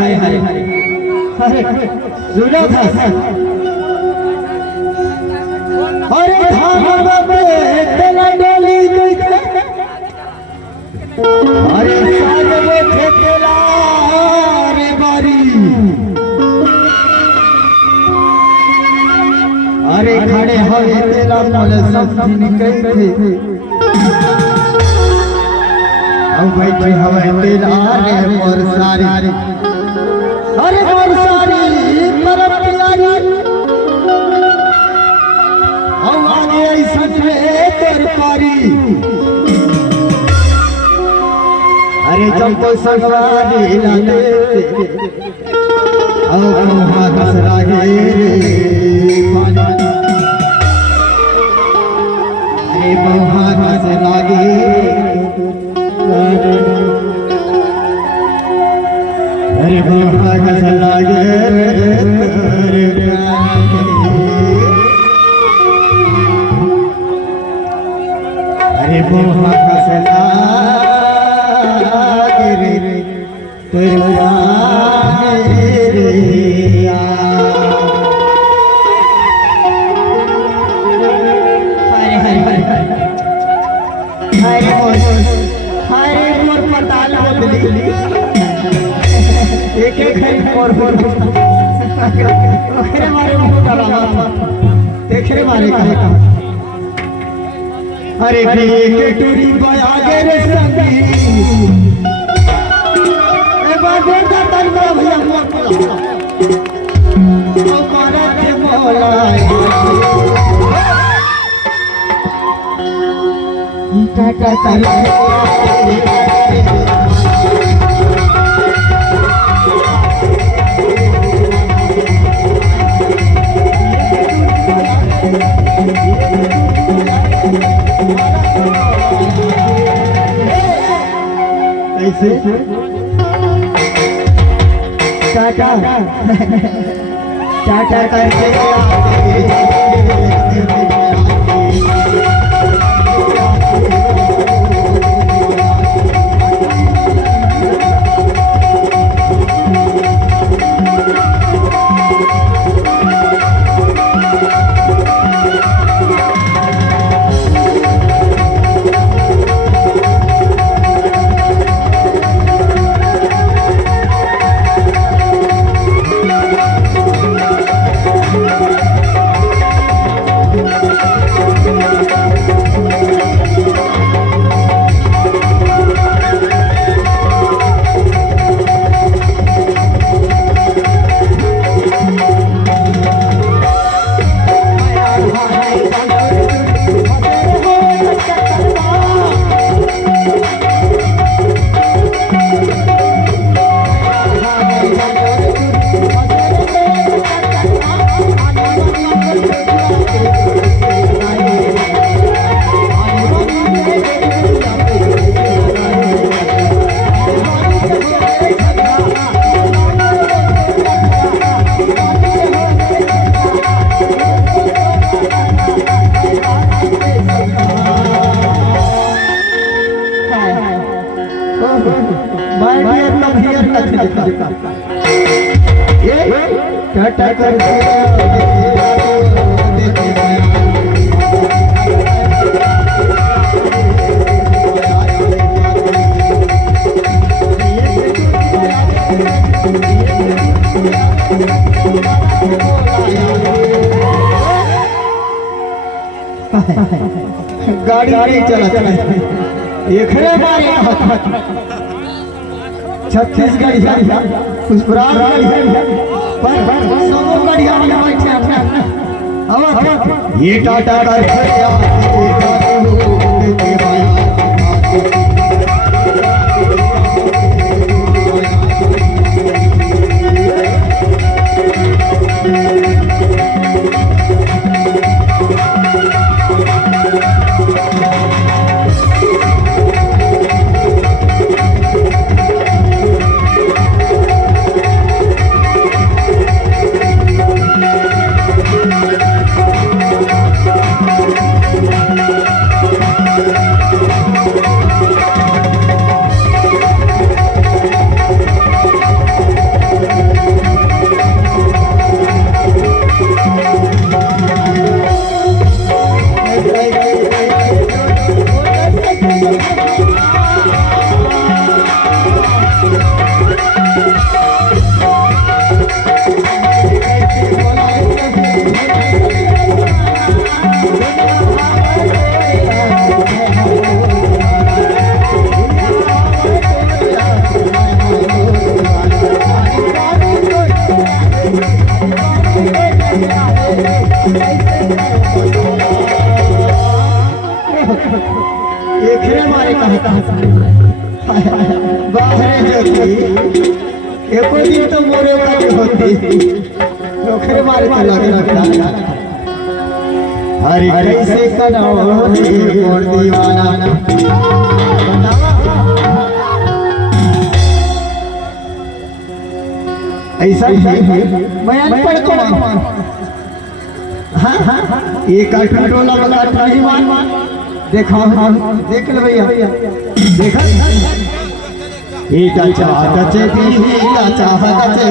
हाय हाय हाय अरे सुनो था अरे धाम में तेरा डोली अरे साग में ठेकेला रे बारी अरे खड़े हवे तेरा मोल सब निकल थे अब बैठे हवे तेरा रे मोर सारी अरे मोर सारी परम प्यारी अब आगे ऐसा तेर पारी अरे चंपो सगवारी लाले अब हाथ सरागे अरे हाथ से लागे अरे हाथ से लागे अरे हाथ से अरे के टूरी आगे रे संगी ए बाजे का तनवा भैया हमारा के मौला टाटा तारा टाटा टाटा करके टाटा गाड़ी नहीं चला छत्तीसगढ़ पुष्पराज ये टाटा बाहर जोगी एको दिन तो मोरे वाली होती नौकरी मार के लगता हर कैसे कनौती कौन दीवाना ऐसा मैं अनपढ़ कौन हाँ हाँ ये कंट्रोला बता नहीं मान देखो देख ले भैया देखा चाचा कचे